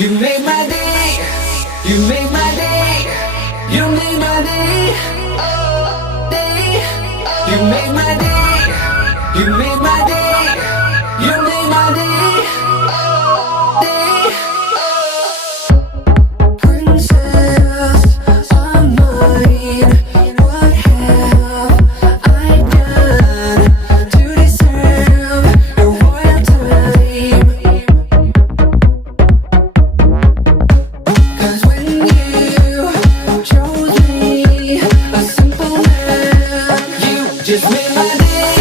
You make my day, you make my day, you make my day, day. You make my day, you make my day, you make my day, day. Princess of mine, what have I done to deserve your royal time? 'Cause when you chose me, a simple man, you just made my day.